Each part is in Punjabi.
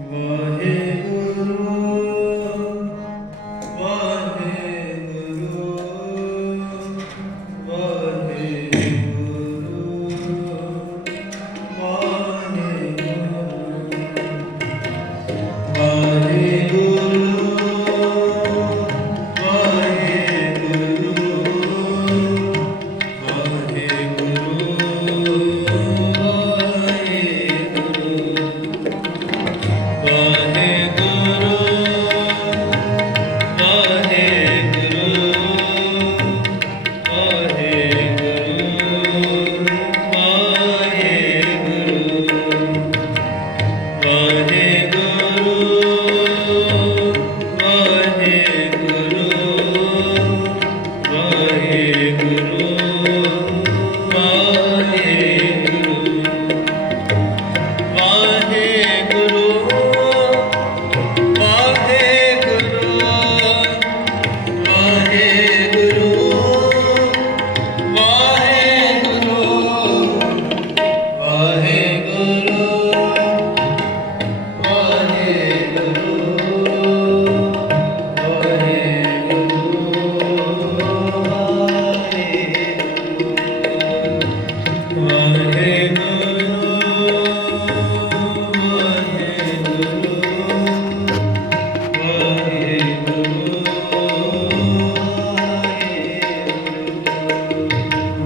Mm.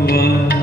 我。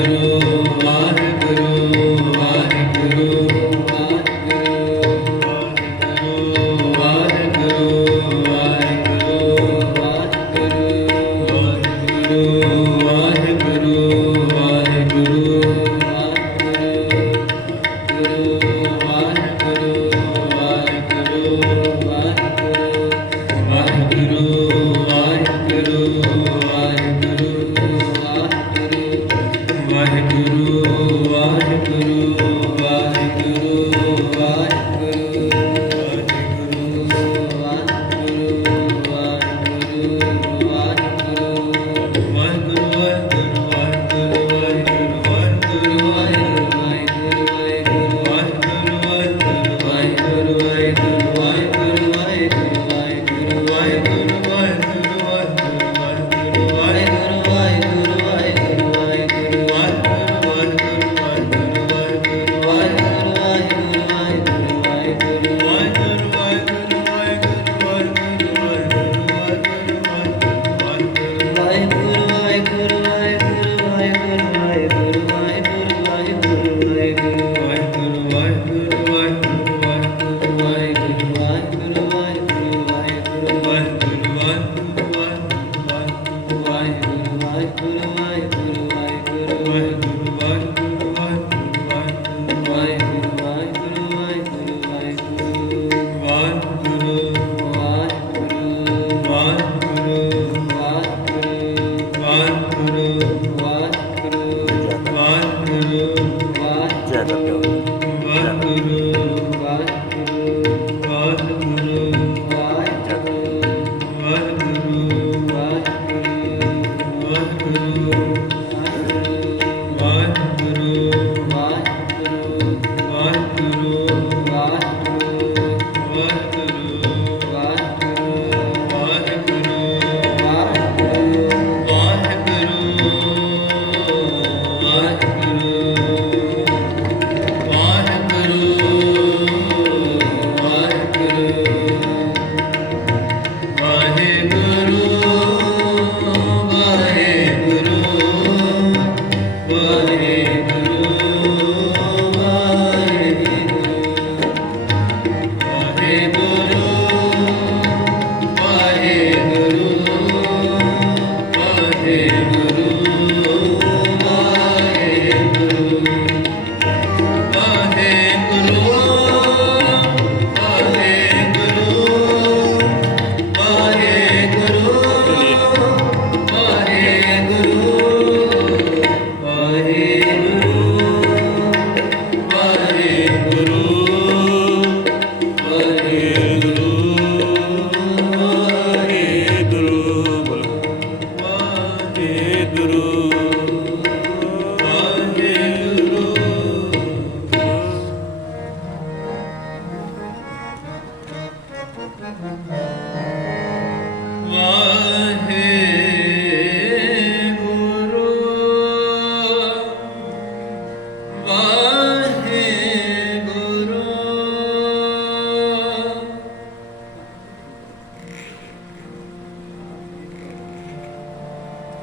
ಗುರು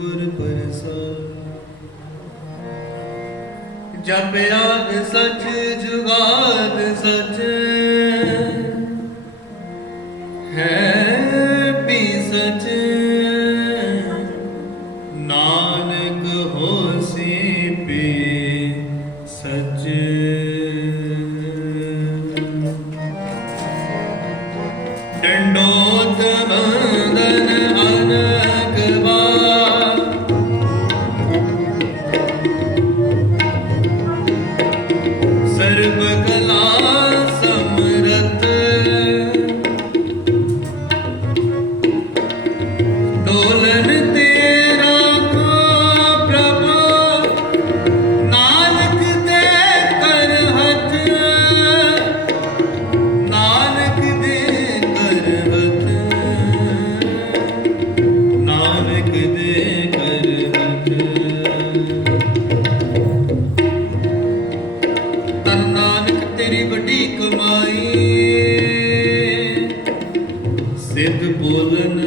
ਗੁਰ ਪਰਸਾ। ਜਪਿਆਦ ਸਚ ਜੁਗਾਦ ਸਚ। ਹੈ ਪੀ ਸਚ। ਨਾਨਕ ਹੋਸੀ ਪੀ। ਤਨ ਨਾਨਕ ਤੇਰੀ ਵੱਡੀ ਕਮਾਈ। ਸਿੱਧ ਬੋਲਨ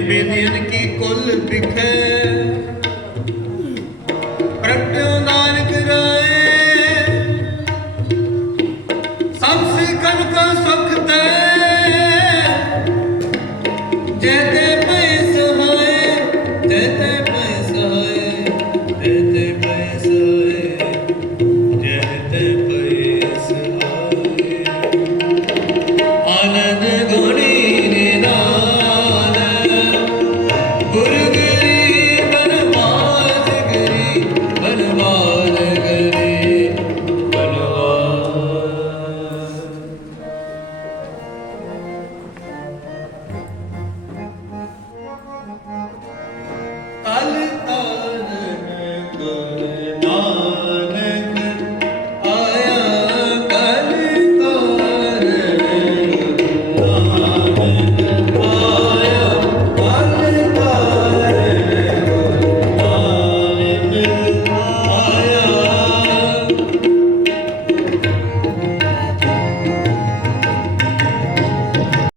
ਬਿਨਿਨ ਕੀ ਕੁੱਲ ਪਿਖੇ। ਪ੍ਰਗਟਿਓ